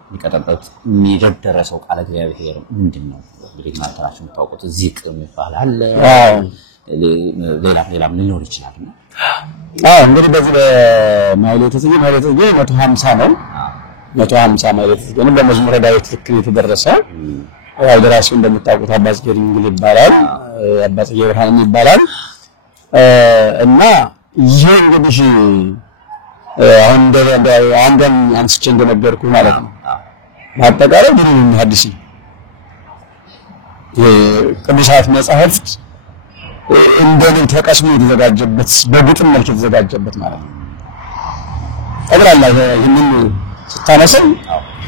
የሚቀጠበት የሚደረሰው ቃለ እግዚአብሔር ምንድነው? እንግዲህ ማንተራችሁ የምታውቁት ዚቅ ይባላል። ሌላም ሊኖር ይችላል። እንግዲህ በዚህ በማህሌተ ጽጌ 150 ነው። 150 ማህሌተ ጽጌ ነው በመዝሙረ ዳዊት ልክ የተደረሰ ያው ደራሲው እንደምታውቁት አባ ጽጌ ድንግል ይባላል፣ አባ ጽጌ ብርሃን ይባላል። እና ይሄ እንግዲህ አሁን አንደም አንስቼ እንደነገርኩ ማለት ነው ማጠቃለያ ግን ሐዲስ የቅዱሳት መጻሕፍት እንደምን ተቀስሞ የተዘጋጀበት በግጥም መልክ የተዘጋጀበት ማለት ነው። ጠቅላላ ይሄንን ስታነሰን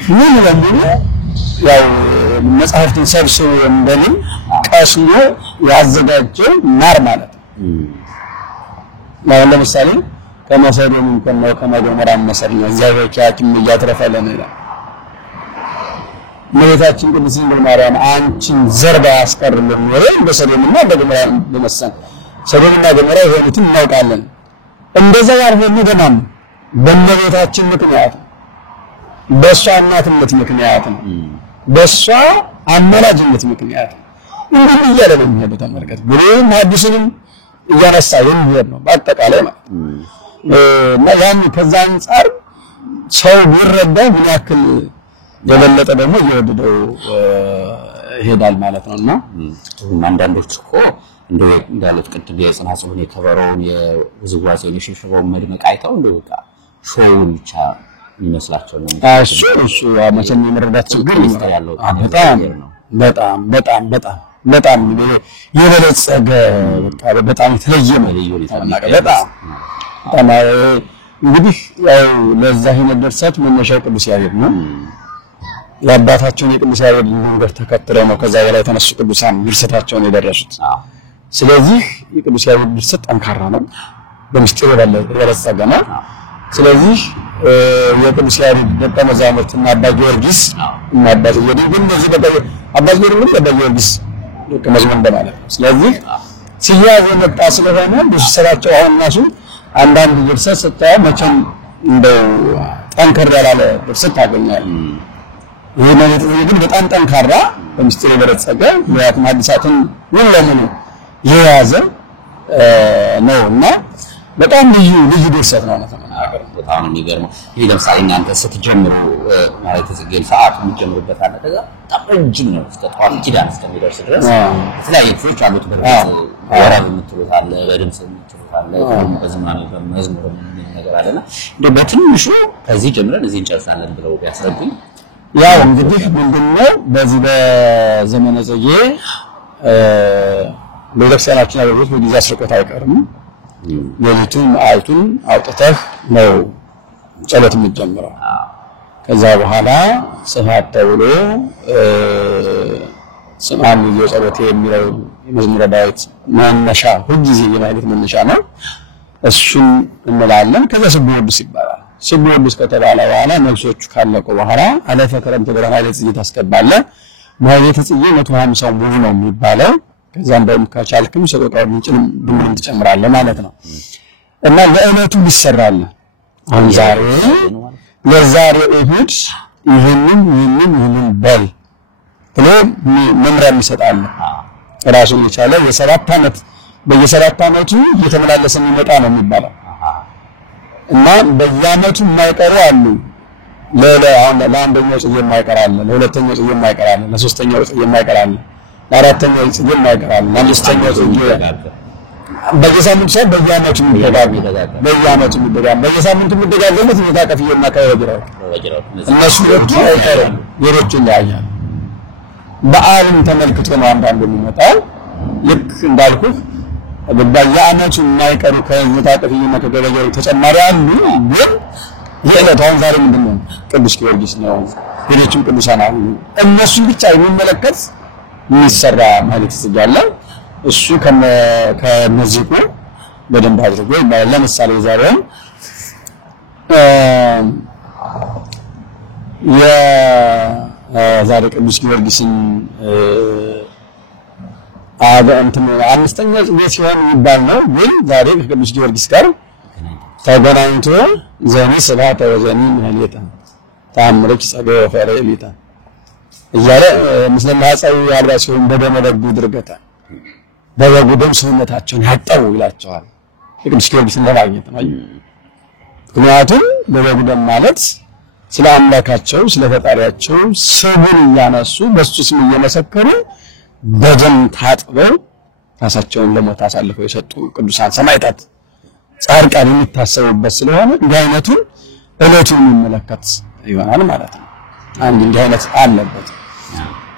ምን ለምን ያው መጻሕፍትን ሰብስቦ እንደምን ቀስሞ ያዘጋጀው ማር ማለት ነው። ለምሳሌ ከመሰሩን ከመገመራ መሰረኛ እግዚአብሔር ያችን እያተረፈለን ይላል። እመቤታችን ቅድስት ድንግል ማርያም አንቺን ዘር ባያስቀርልን ኖሮ በሰዶምና በገሞራ በመሰን ሰዶምና ገሞራ የሆኑትን እናውቃለን። እንደዛ ያልሆነ ደማም በእመቤታችን ምክንያት በሷ እናትነት ምክንያት ነው፣ በሷ አማላጅነት ምክንያት ነው። እንግዲህ እያለ ነው የሚሄደው ተመልከት። ብሉይም ሐዲስንም እያነሳ የሚሄድ ነው በአጠቃላይ ማለት እና ያን ከዛ አንፃር ሰው ቢረዳው ምን ያክል የበለጠ ደግሞ እየወደደው ይሄዳል ማለት ነውና አንዳንዶች እኮ እንዳሉት ቅድም የጽናጽሉን የከበሮውን የውዝዋዜውን የሽብሸባውን መድመቅ አይተው እንደው በቃ ሾውን ብቻ ይመስላቸው ነው። እሱ መቼም የመረዳት ችግር ያለው በጣም የበለጸገ በጣም የተለየ በጣም እንግዲህ ያው ለዛ አይነት ድርሰት መነሻው ቅዱስ ያሬድ ነው። የአባታቸውን የቅዱስ ያሬድ መንገድ ተከትለው ነው ከዛ በላይ የተነሱ ቅዱሳን ድርሰታቸውን የደረሱት። ስለዚህ የቅዱስ ያሬድ ድርሰት ጠንካራ ነው፣ በምስጢር የበለጸገ ነው። ስለዚህ የቅዱስ ያሬድ ደቀ መዛሙርትና አባ ጊዮርጊስ እና አባ ጊዮርጊስ ግን በዚህ አባ ጊዮርጊስ አባ ጊዮርጊስ ደቀ መዝሙር እንደማለት ነው። ስለዚህ ሲያዝ የመጣ ስለሆነ ድርሰታቸው አሁን ራሱ አንዳንድ ድርሰት ስታዩ መቼም እንደው ጠንከር ያለ ድርሰት ታገኛለህ። ይሄ ማለት ግን በጣም ጠንካራ በምስጢር የበለጸገ ብሉያት ሐዲሳትን ሁሉ የያዘ ነውና በጣም ልዩ ድርሰት ነው ማለት ነው። በጣም የሚገርመው ይሄ ለምሳሌ እናንተ ስትጀምሩ ማለት ጽጌል ሰዓት የሚጀምሩበት አለ። ከዛ በጣም ረጅም ነው እስከ ጠዋት ኪዳን እስከሚደርስ ድረስ የተለያዩ ክፍሎች አሉት። ወራብ የምትሉት አለ፣ በድምጽ የምትሉት አለ፣ በዝማሬ በመዝሙር ምን ነገር አለና እንደው በትንሹ ከዚህ ጀምረን እዚህ እንጨርሳለን ብለው ቢያስረዱኝ። ያው እንግዲህ ምንድነው በዚህ በዘመነ ጽጌ በቤተክርስቲያናችን አገልግሎት በጊዜ አስርቆት አይቀርም። የሌሊቱን መዓልቱን አውጥተህ ነው ጸሎት የምትጀምረው። ከዛ በኋላ ስብሐት ተብሎ ስምዐን ጸሎቴ የሚለው የመዝሙረ ዳዊት መነሻ ሁልጊዜ የማይለት መነሻ ነው። እሱን እንላለን። ከዛ ስብሐ ቅዱስ ይባላል። ስብሐ ቅዱስ ከተባለ በኋላ መልሶቹ ካለቁ በኋላ አለፈ ክረምት ብለህ ማይለት ጽጌ ታስገባለህ። ማይለት ጽጌ 150 ሙሉ ነው የሚባለው። ከዛም ደግሞ ከቻልክም ሰቆቃውን እንጭንም ድምድም ትጨምራለህ ማለት ነው። እና ለእለቱ ይሰራል። አሁን ዛሬ ለዛሬ እሁድ ይሄንን በል ብሎ መምሪያ ይሰጣል። ራሱን የቻለ የሰባት ዓመት በየሰባት ዓመቱ እየተመላለሰ የሚመጣ ነው የሚባለው። እና በየዓመቱ የማይቀሩ አሉ። ለአንደኛው ጽጌ የማይቀር አለ፣ ለሁለተኛው ጽጌ የማይቀር አለ፣ ለሶስተኛው ጽጌ የማይቀር አለ፣ ለአራተኛው ጽጌ የማይቀር አለ፣ ለአምስተኛው ጽጌ በየሳምንቱ ሰው በየዓመቱ የሚደጋገም በየሳምንቱ የሚደጋገሙት የታቀፍየና ከወጅራው እነሱ ወጡ አይቀርም። ሌሎች ይለያያሉ። በዓልን ተመልክቶ ነው አንዳንዱ የሚመጣው። ልክ እንዳልኩህ በየዓመቱ የማይቀሩ ከታቀፍየና ከገበጀሩ ተጨማሪ አሉ። ግን የዕለታውን ዛሬ ምንድነው ቅዱስ ጊዮርጊስ ነው፣ ሌሎችም ቅዱሳን አሉ። እነሱን ብቻ የሚመለከት የሚሰራ ማለት ይችላል። እሱ ከነዚሁ በደንብ አድርጎ ለምሳሌ ዛሬውን የዛሬ ቅዱስ ጊዮርጊስን አምስተኛው ጽጌ ሲሆን የሚባል ነው። ግን ዛሬ ከቅዱስ ጊዮርጊስ ጋር ተገናኝቶ ዘኒ ስብሐተ ወዘኒ ማህሌተ ተአምረች ጸጋው ፈረሊታ እያለ ምስለ ሐጻዊ ያልባ ሲሆን በደመደጉ ድርገታ በበጉ ደም ሰውነታቸውን ያጠቡ ይላቸዋል። የቅዱስ ጊዮርጊስን ለማግኘት ነው። ምክንያቱም በበጉ ደም ማለት ስለ አምላካቸው ስለ ፈጣሪያቸው ስሙን እያነሱ በሱ ስም እየመሰከሩ በደም ታጥበው ራሳቸውን ለሞት አሳልፈው የሰጡ ቅዱሳን ሰማዕታት ጻድቃን የሚታሰቡበት ስለሆነ እንዲህ አይነቱን ዕለቱን የሚመለከት ይሆናል ማለት ነው። አንድ እንዲህ አይነት አለበት።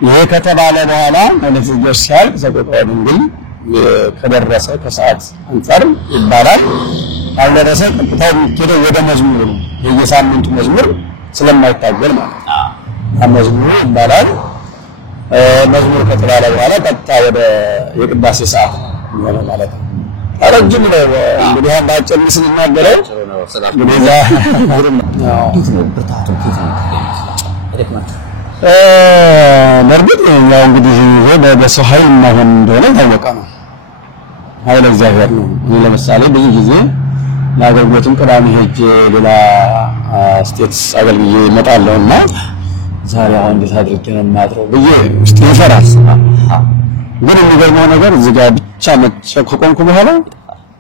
ይሄ ከተባለ በኋላ ማለት ይጀሳል ዘቆጣው ድንግል ከደረሰ ከሰዓት አንፃር ይባላል። ካልደረሰ ቀጥታው ወደ መዝሙር ነው። የየሳምንቱ መዝሙር ስለማይታገል ማለት ነው። መዝሙር ይባላል። መዝሙር ከተባለ በኋላ ቀጥታ ወደ የቅዳሴ ሰዓት ይሆናል ማለት ነው። ረጅም ነው እንግዲህ አንድ አጭር ምስል እናገረው እንግዲህ በርግጥ ያው እንግዲህ በሰው ኃይል ማሆን እንደሆነ ታወቀ ነው። ኃይለ እግዚአብሔር ነው። እኔ ለምሳሌ ብዙ ጊዜ ለአገልግሎትም ቅዳሜ ሄጄ ሌላ ስቴትስ አገልግዬ እመጣለሁና ዛሬ አሁን እንዴት አድርጌ ነው የማድረው ብዬ ውስጥ ይፈራል። ግን የሚገርመው ነገር እዚህ ጋር ብቻ ከቆምኩ በኋላ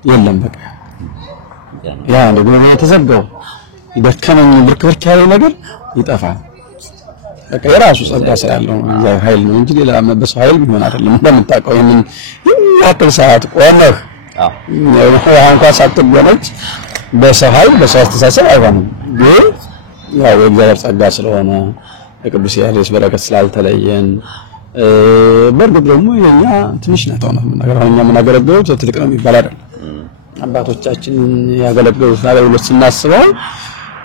የለም በቃ ያ ደግሞ የተዘጋው ይደከመኝ ብርክብርክ ያለው ነገር ይጠፋል። በቃ የራሱ ጸጋ ስላለው እግዚአብሔር ኃይል ነው እንጂ ሌላ በሰው ኃይል ቢሆን አይደለም። እንደምታውቀው ይሄንን ያክል ሰዓት ቆመህ እንኳን ሳትገነጭ በሰው ኃይል በሰው አስተሳሰብ አይሆንም። ግን ያው የእግዚአብሔር ጸጋ ስለሆነ የቅዱስ ያሬድ በረከት ስላልተለየን በርግጥ ደግሞ የኛ ትንሽ ነው ተውና ነገር አሁን እኛ የምናገለግለው ትልቅ ነው የሚባል አይደለም አባቶቻችን ያገለግሉት አገልግሎት ስናስበው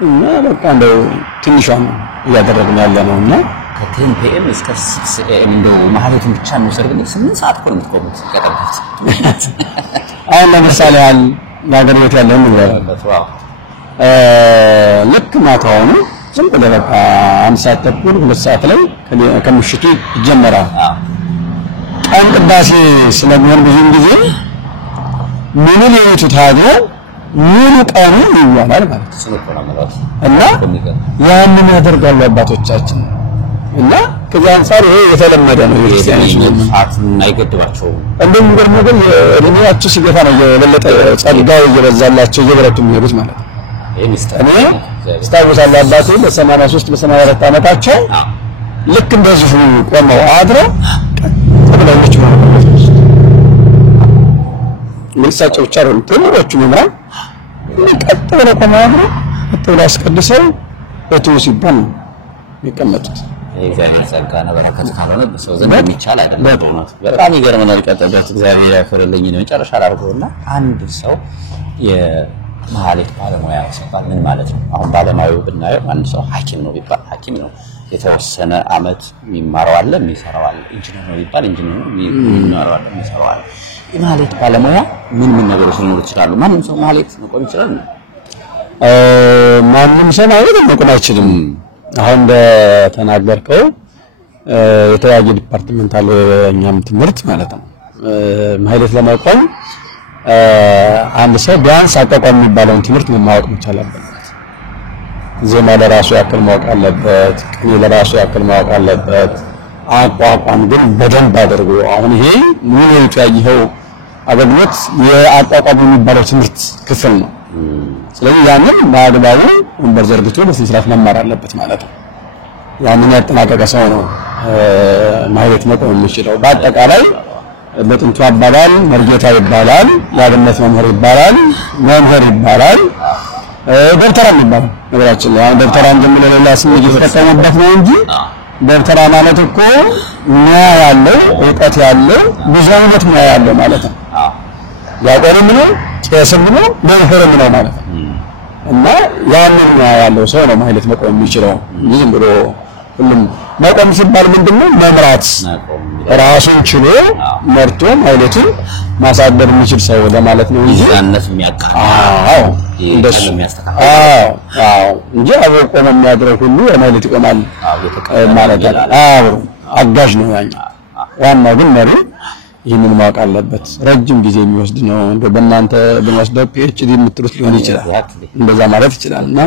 እና በቃ እንደው ትንሿን እያደረግን ያለ ነውና ከ10 PM እስከ 6 AM እንደው ማህሌቱን ብቻ ነው ሰርግን 8 ሰዓት እኮ ነው የምትቆሙት ከቀረበት አሁን ለምሳሌ ያገለግሎት ያለው ነው ልክ ማታው ነው ዝም ብለህ በቃ 1 ሰዓት ተኩል 2 ሰዓት ላይ ከምሽቱ ይጀመራል ቀን ቅዳሴ ስለሚሆን ብዙም ጊዜ ሙሉ ሌሊቱ ታዲያ ሙሉ ቀኑ ይዋላል ማለት ነው እና ያንን ያደርጋሉ አባቶቻችን እና ከዛ አንፃር ይሄ የተለመደ ነው የክርስቲያኖች ሰዓቱን አይገድባቸውም እንደውም ደግሞ ግን እድሜያቸው ሲገፋ ነው የበለጠ ጸጋው እየበዛላቸው እየበረቱ የሚሄዱት ማለት ነው እኔ ስታውሳለሁ አባቴ በ83 በ84 ዓመታቸው ልክ እንደዚህ ቆመው አድረው ተብለውች ማለት ነው ምንሳቸው ብቻ ነው ትንሮቹ ነው ቀጥ ብለው ቆመው አድረው ተብለው አስቀድሰው በትው ሲባል የሚቀመጡት እግዚአብሔር ጸጋና በረከት ካለ በሰው ዘንድ የሚቻል አይደለም በጣም ይገርመናል ቀጥበት እግዚአብሔር ያፈረልኝ ነው መጨረሻ አድርጎና አንድ ሰው የማህሌት ባለሙያ ሲባል ምን ማለት ነው አሁን ባለሙያው ብናየው አንድ ሰው ሐኪም ነው ቢባል ሐኪም ነው የተወሰነ አመት የሚማረው አለ የሚሰራው አለ ኢንጂነር ነው ቢባል ኢንጂነር ነው የሚማረው አለ የሚሰራው አለ የማህሌት ባለሙያ ምን ነገሮች ሊኖሩ ይችላሉ ማንም ሰው ማህሌት መቆም ይችላል ማንም ሰው ማለት መቆም አይችልም አሁን በተናገርከው የተለያየ ዲፓርትመንት አለ እኛም ትምህርት ማለት ነው ማህሌት ለማቆም አንድ ሰው ቢያንስ አቋቋም የሚባለውን ትምህርት ማወቅ መቻል አለበት ዜማ ለራሱ ያክል ማወቅ አለበት ቅኔ ለራሱ ያክል ማወቅ አለበት አቋቋም ግን በደንብ አድርጎ አሁን ይሄ ሙሉ ያየኸው አገልግሎት የአቋቋም የሚባለው ትምህርት ክፍል ነው ስለዚህ ያንን ማግባቡ ወንበር ዘርግቶ በስንት መማር አለበት ማለት ነው ያንን ያጠናቀቀ ሰው ነው ማህሌት መቆም የሚችለው በአጠቃላይ በጥንቱ አባባል መርጌታ ይባላል ያብነት መምህር ይባላል መምህር ይባላል ደብተራ ይባላል ነገራችን ላይ አሁን ደብተራ እንደምን ሌላ ስም እየተጠቀመበት ነው እንጂ ደብተራ ማለት እኮ ሙያ ያለው ዕውቀት ያለው ብዙ አይነት ሙያ ያለው ማለት ነው ያቆርም ነው ቄስም ነው መምህርም ነው ማለት ነው እና ያንን ሙያ ያለው ሰው ነው ማህሌት መቆም የሚችለው ዝም ብሎ ሁሉም መቆም ሲባል ምንድነው መምራት ራሱን ችሎ መርቶ ማህሌቱን ማሳደር የሚችል ሰው ለማለት ነው እንጂ ያንነት የሚያቀርብ እንደሱ እንጂ አወቆም የሚያድረው ሁሉ ማህሌት ይቆማል ማለት ነው አጋዥ ነው ያኛው ዋናው ግን መሪ ይሄንን ማወቅ አለበት ረጅም ጊዜ የሚወስድ ነው እንደ በእናንተ ብንወስደው PhD የምትሉት ሊሆን ይችላል እንደዛ ማለት ይችላልና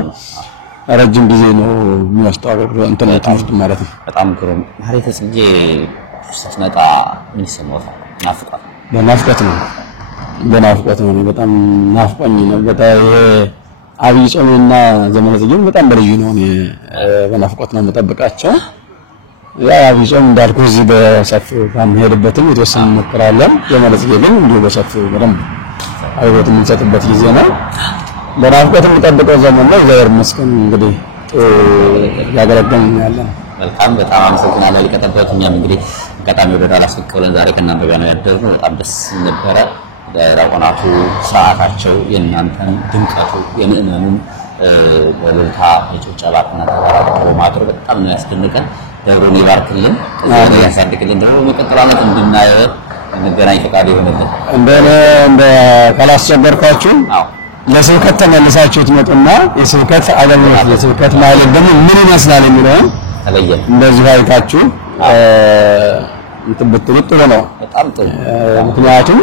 ረጅም ጊዜ ነው የሚወስደው አገልግሎት እንትን ትምህርት ማለት ነው በጣም ግሩም ማህሌተ ጽጌ ስትመጣ ምን ይሰማዎታል በናፍቆት ነው በጣም ናፍቆኝ ነው በጣም አብይ ጾምና ዘመነ ጽጌም በጣም በልዩ ነው በናፍቆት ነው መጠበቃቸው ያ አብይ ጾም እንዳልኩ እዚህ በሰፊው ባንሄድበትም የተወሰነ እንሞክራለን ዘመነ ጽጌ ግን እንዲሁ በሰፊው በደንብ አብዮት የምንሰጥበት ጊዜ ነው በናፍቆት የምንጠብቀው ዘመን ነው እግዚአብሔር ይመስገን እንግዲህ ያገለገልን ያለን መልካም በጣም አመሰግናለሁ ሊቀጠበት እኛም እንግዲህ አጋጣሚ ወደ ዳላስ ብለን ዛሬ ከእናንተ ጋር ነው ያደረግነው በጣም ደስ ነበረ ራቆናቱ ሰዓታቸው የእናንተን ድምቀቱ የምእመኑን በልልታ የጭብጨባና ተባራው ማድረግ በጣም ነው ያስደነቀን ደብሩን ይባርክልን ከዚህ ያሳድግልን ደግሞ መቀጠላነት እንድናየው እንገናኝ ፈቃድ ይሆንልን እንደ ካላስቸገርኳችሁ ለስብከት ተመልሳችሁ ትመጡና የስብከት አገልግሎት የስብከት ማለት ደግሞ ምን ይመስላል የሚለው ተለየ እንደዚህ አይታችሁ እንትብትሉ ጥሩ ነው በጣም ጥሩ ምክንያቱም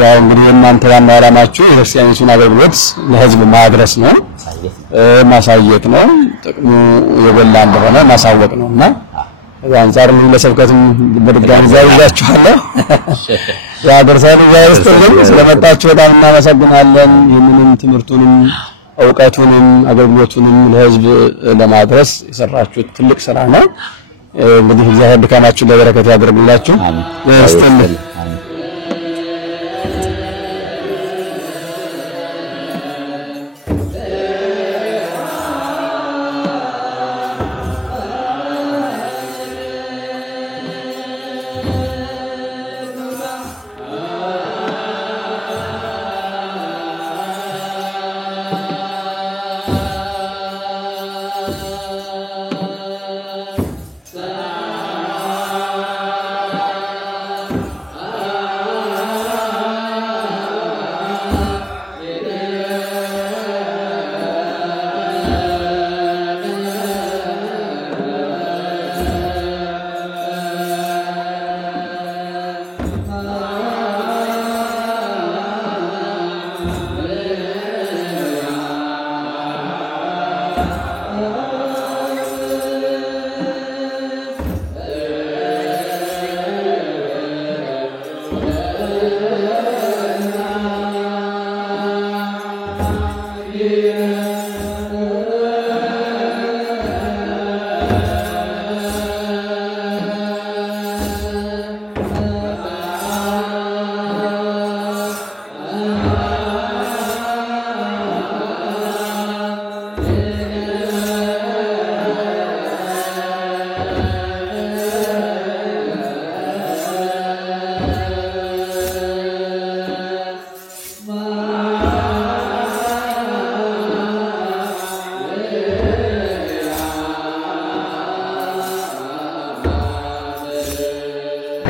ያው እንግዲህ እናንተ ዋናው ዓላማችሁ የክርስቲያኖችን አገልግሎት ለህዝብ ማድረስ ነው ማሳየት ነው ጥቅሙ የጎላ እንደሆነ ማሳወቅ ነውና አንፃር ምን ለሰብከቱም በድጋሚ ያያችኋለሁ ያደርሳሉ ያስተርጉም ስለመጣችሁ በጣም እናመሰግናለን ይህንንም ትምህርቱንም ዕውቀቱንም አገልግሎቱንም ለህዝብ ለማድረስ የሰራችሁት ትልቅ ስራ ነው እንግዲህ እግዚአብሔር ድካማችሁ ለበረከት ያደርግላችሁ ያስተምር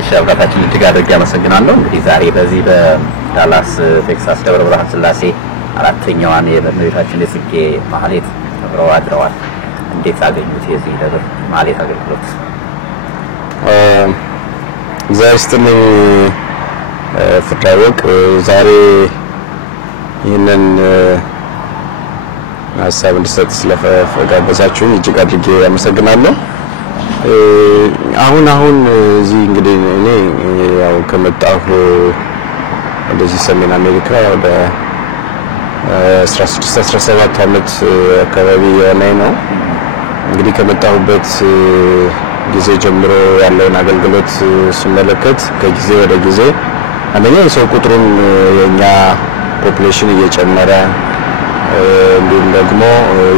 ሸብራታችን እጅግ አድርጌ አመሰግናለሁ። እንግዲህ ዛሬ በዚህ በዳላስ ቴክሳስ ደብረ ብርሃን ስላሴ አራተኛዋን የእመቤታችን የጽጌ ማህሌት ተብረው አድረዋል። እንዴት አገኙት የዚህ ደብር ማህሌት አገልግሎት? ዛሬስትልኝ ፍዳወቅ ዛሬ ይህንን ሀሳብ እንድሰጥ ስለፈቀዳችሁኝ እጅግ አድርጌ አመሰግናለሁ። አሁን እዚህ እንግዲህ እኔ ያው ከመጣሁ ወደዚህ ሰሜን አሜሪካ ወደ 16-17 ዓመት አካባቢ የሆነኝ ነው። እንግዲህ ከመጣሁበት ጊዜ ጀምሮ ያለውን አገልግሎት ስመለከት ከጊዜ ወደ ጊዜ አንደኛ የሰው ቁጥሩን የኛ ፖፑሌሽን እየጨመረ እንዲሁም ደግሞ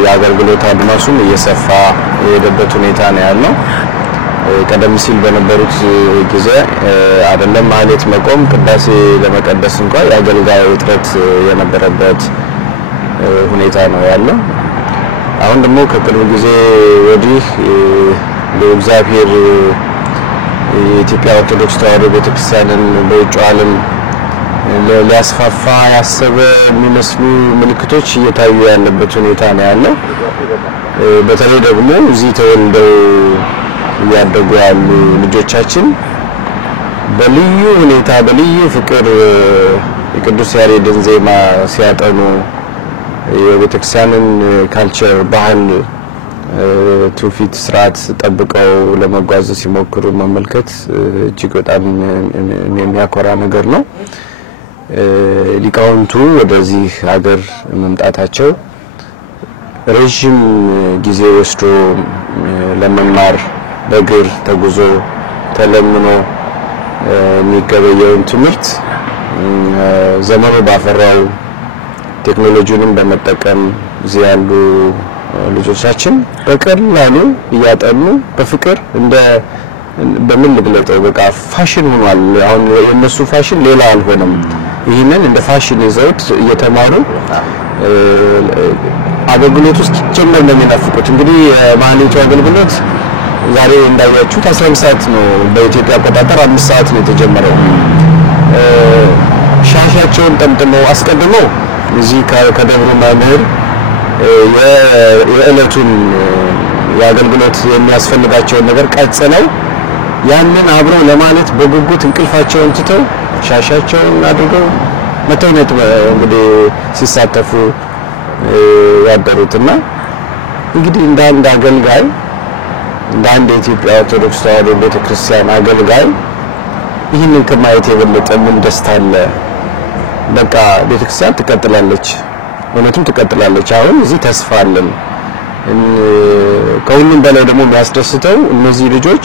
የአገልግሎት አድማሱም እየሰፋ የሄደበት ሁኔታ ነው ያለው። ቀደም ሲል በነበሩት ጊዜ አይደለም ማህሌት መቆም ቅዳሴ ለመቀደስ እንኳን የአገልጋይ እጥረት የነበረበት ሁኔታ ነው ያለው። አሁን ደግሞ ከቅርብ ጊዜ ወዲህ ለእግዚአብሔር የኢትዮጵያ ኦርቶዶክስ ተዋሕዶ ቤተክርስቲያንን በውጭ ዓለም ሊያስፋፋ ያሰበ የሚመስሉ ምልክቶች እየታዩ ያለበት ሁኔታ ነው ያለው። በተለይ ደግሞ እዚህ ተወልደው ያደጉ ያሉ ልጆቻችን በልዩ ሁኔታ በልዩ ፍቅር የቅዱስ ያሬድን ዜማ ሲያጠኑ የቤተክርስቲያንን ካልቸር ባህል ትውፊት ስርዓት ጠብቀው ለመጓዝ ሲሞክሩ መመልከት እጅግ በጣም የሚያኮራ ነገር ነው። ሊቃውንቱ ወደዚህ ሀገር መምጣታቸው ረጅም ጊዜ ወስዶ ለመማር በእግር ተጉዞ ተለምኖ የሚገበየውን ትምህርት ዘመኑ ባፈራው ቴክኖሎጂንም በመጠቀም እዚህ ያሉ ልጆቻችን በቀላሉ እያጠኑ በፍቅር እንደ በምን ልግለጠው በቃ ፋሽን ሆኗል። አሁን የነሱ ፋሽን ሌላ አልሆነም። ይሄንን እንደ ፋሽን ይዘውት እየተማሩ አገልግሎት ውስጥ ጀመር እንደሚናፍቁት እንግዲህ ማህሌቱ አገልግሎት ዛሬ እንዳያችሁት 15 ሰዓት ነው በኢትዮጵያ አቆጣጠር 5 ሰዓት ነው የተጀመረው። ሻሻቸውን ጠምጥመው አስቀድመው እዚህ ከደብሩ መምህር የዕለቱን የአገልግሎት የሚያስፈልጋቸውን ነገር ቀጽለው ያንን አብረው ለማለት በጉጉት እንቅልፋቸውን ትተው ሻሻቸውን አድርገው መተው ነው እንግዲህ ሲሳተፉ ያደሩትና እንግዲህ እንደ አንድ አገልጋይ እንደ አንድ የኢትዮጵያ ኦርቶዶክስ ተዋሕዶ ቤተክርስቲያን አገልጋይ ይህንን ከማየት የበለጠ ምን ደስታ አለ? በቃ ቤተክርስቲያን ትቀጥላለች፣ እውነትም ትቀጥላለች። አሁን እዚህ ተስፋ አለን። ከሁሉም በላይ ደግሞ የሚያስደስተው እነዚህ ልጆች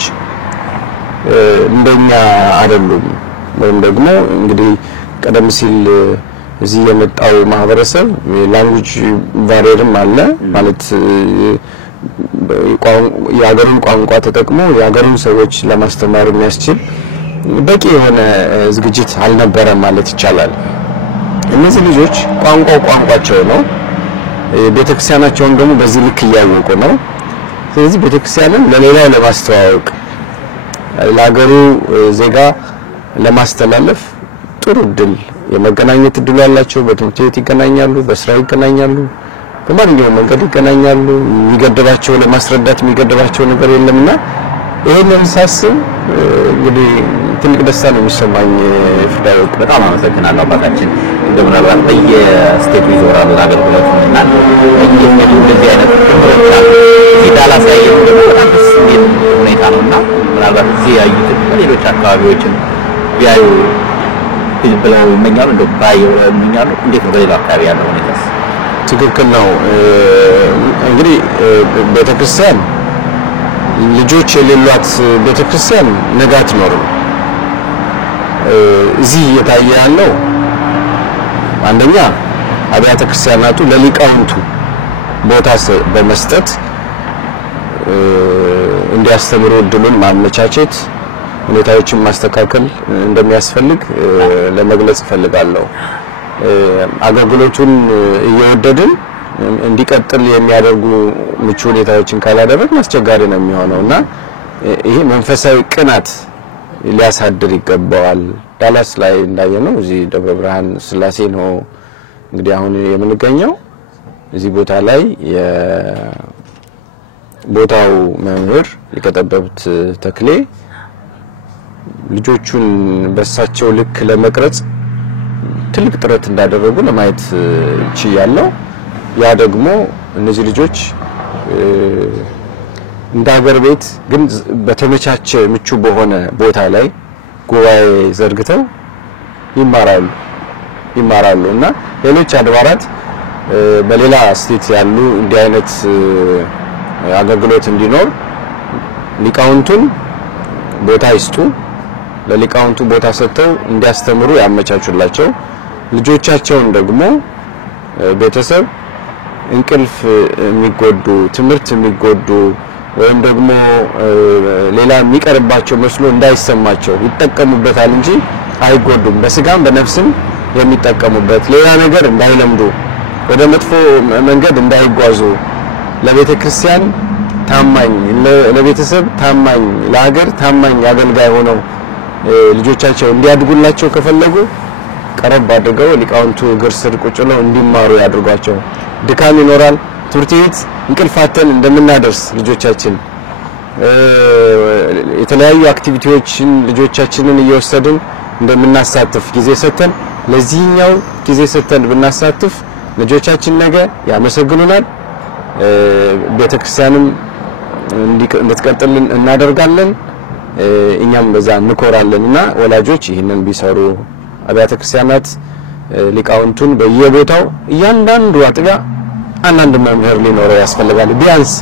እንደኛ አይደሉም። ወይም ደግሞ እንግዲህ ቀደም ሲል እዚህ የመጣው ማህበረሰብ ላንጉጅ ባሪየርም አለ ማለት የሀገሩን ቋንቋ ተጠቅሞ የሀገሩን ሰዎች ለማስተማር የሚያስችል በቂ የሆነ ዝግጅት አልነበረም ማለት ይቻላል። እነዚህ ልጆች ቋንቋቸው ነው፣ ቤተክርስቲያናቸውን ደግሞ በዚህ ልክ እያወቁ ነው። ስለዚህ ቤተክርስቲያንን ለሌላው ለማስተዋወቅ ለሀገሩ ዜጋ ለማስተላለፍ ጥሩ እድል የመገናኘት እድል ያላቸው በትምህርት ቤት ይገናኛሉ፣ በስራ ይገናኛሉ፣ በማንኛውም መንገድ ይገናኛሉ። የሚገድባቸው ለማስረዳት የሚገድባቸው ነገር የለምና ይሄንን ሳስብ እንግዲህ ትልቅ ደስታ ነው የሚሰማኝ። ፍዳወቅ በጣም አመሰግናለሁ አባታችን። እንደምናልባት በየስቴቱ ይዞራሉ አገልግሎቱና እንደዚህ አይነት ትምህርቶች አሉ እዚህ ዳላስ ላይ ደግሞ በጣም ደስ የሚል ሁኔታ ነውና ምናልባት እዚህ ያዩት በሌሎች አካባቢዎችም ቢያዩ ብለው ይመኛሉ እንደው ባየው ይመኛሉ እንዴት ነው በሌላ አካባቢ ያለው ሁኔታስ ትክክል ነው እንግዲህ ቤተክርስቲያን ልጆች የሌሏት ቤተክርስቲያን ነገ አትኖርም እዚህ እየታየ ያለው አንደኛ አብያተ ክርስቲያናቱ ለሊቃውንቱ ቦታ በመስጠት እንዲያስተምሩ እድሉን ማመቻቸት ሁኔታዎችን ማስተካከል እንደሚያስፈልግ ለመግለጽ ፈልጋለሁ አገልግሎቱን እየወደድን እንዲቀጥል የሚያደርጉ ምቹ ሁኔታዎችን ካላደረግን አስቸጋሪ ነው የሚሆነውና ይሄ መንፈሳዊ ቅናት ሊያሳድር ይገባዋል ዳላስ ላይ እንዳየነው እዚህ ደብረ ብርሃን ስላሴ ነው እንግዲህ አሁን የምንገኘው እዚህ ቦታ ላይ የቦታው መምህር ሊቀጠበብት ተክሌ ልጆቹን በሳቸው ልክ ለመቅረጽ ትልቅ ጥረት እንዳደረጉ ለማየት ይችላል ያ ደግሞ እነዚህ ልጆች እንደ ሀገር ቤት ግን በተመቻቸ ምቹ በሆነ ቦታ ላይ ጉባኤ ዘርግተው ይማራሉና ሌሎች አድባራት በሌላ ስቴት ያሉ እንዲህ አይነት አገልግሎት እንዲኖር ሊቃውንቱን ቦታ ይስጡ ለሊቃውንቱ ቦታ ሰጥተው እንዲያስተምሩ ያመቻቹላቸው ልጆቻቸውን ደግሞ ቤተሰብ እንቅልፍ የሚጎዱ ትምህርት የሚጎዱ ወይም ደግሞ ሌላ የሚቀርባቸው መስሎ እንዳይሰማቸው ይተቀሙበታል እንጂ አይጎዱም በስጋም በነፍስም የሚጠቀሙበት ሌላ ነገር እንዳይለምዱ ወደ መጥፎ መንገድ እንዳይጓዙ ለቤተ ክርስቲያን ታማኝ ለቤተሰብ ታማኝ ለሀገር ታማኝ አገልጋይ ሆነው ልጆቻቸው እንዲያድጉላቸው ከፈለጉ ቀረብ አድርገው ሊቃውንቱ እግር ስር ቁጭ ብለው እንዲማሩ ያድርጓቸው ድካም ይኖራል ትምህርት ቤት እንቅልፋተን እንደምናደርስ ልጆቻችን የተለያዩ አክቲቪቲዎችን ልጆቻችንን እየወሰድን እንደምናሳትፍ ጊዜ ሰተን ለዚህኛው ጊዜ ሰተን ብናሳትፍ ልጆቻችን ነገ ያመሰግኑናል ቤተክርስቲያንም እንድትቀጥል እናደርጋለን እኛም በዛ እንኮራለንና ወላጆች ይሄንን ቢሰሩ አብያተ ክርስቲያናት ሊቃውንቱን በየቦታው እያንዳንዱ አጥቢያ አንዳንድ መምህር ሊኖረው ያስፈልጋል ቢያንስ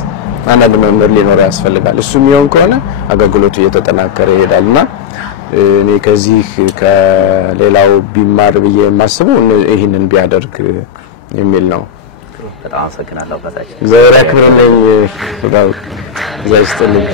አንዳንድ መምህር ሊኖረው ያስፈልጋል እሱም ይሆን ከሆነ አገልግሎቱ እየተጠናከረ ይሄዳልና እኔ ከዚህ ከሌላው ቢማር ብዬ የማስበው ይሄንን ቢያደርግ የሚል ነው በጣም አመሰግናለሁ አባታችን እግዚአብሔር ያክብርልኝ ጋር ዘይስተልኝ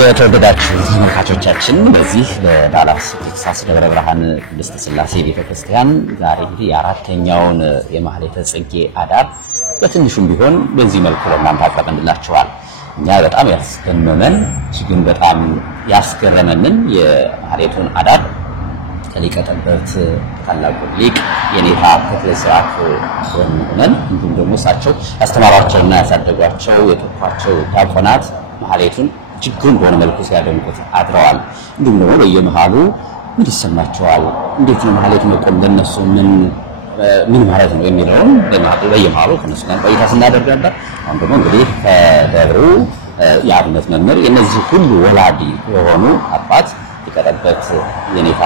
የተወደዳችሁ ተመልካቾቻችን በዚህ በዳላስ ቴክሳስ ደብረ ብርሃን ቅድስት ሥላሴ ቤተክርስቲያን ዛሬ እንግዲህ የአራተኛውን የማህሌተ ጽጌ አዳር በትንሹም ቢሆን በዚህ መልኩ ለእናንተ አቀርበንላችኋል እኛ በጣም ያስገረመን ግን በጣም ያስገረመንን የማህሌቱን አዳር ከሊቀ ጠበብት ታላቁ ሊቅ የኔታ ተክለ ስርዓት ሆነን እንዲሁም ደግሞ እሳቸው ያስተማሯቸውና ያሳደጓቸው የጠቋቸው ዲያቆናት ማህሌቱን ችግሩን በሆነ መልኩ ሲያደምቁት አድረዋል እንዲሁም ደግሞ በየመሃሉ ምን ይሰማቸዋል እንዴት ነው ማህሌቱ መቆም ለነሱ ምን ማለት ነው የሚለውን በየመሃሉ ከነሱ ጋር ቆይታ ስናደርግ ነበር አሁን ደግሞ እንግዲህ ከደብሩ የአብነት መምህር የነዚህ ሁሉ ወላዲ የሆኑ አባት ሊቀ ጠበብት የኔታ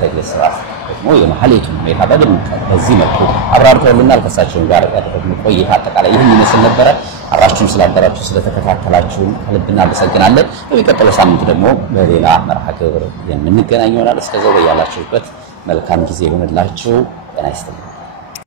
ተክለ ስርዓት ደግሞ የማህሌቱን ሁኔታ በዚህ መልኩ አብራርተውልናል። ከእሳቸው ጋር ያደረግነው ቆይታ አጠቃላይ ይህን ይመስል ነበረ። አብራችሁን ስላደራችሁ ስለተከታተላችሁን ከልብ እናመሰግናለን። በሚቀጥለው ሳምንት ደግሞ በሌላ መርሃ ግብር የምንገናኝ ይሆናል። እስከዛው በያላችሁበት መልካም ጊዜ ይሁንላችሁ። ጤና ይስጥልኝ።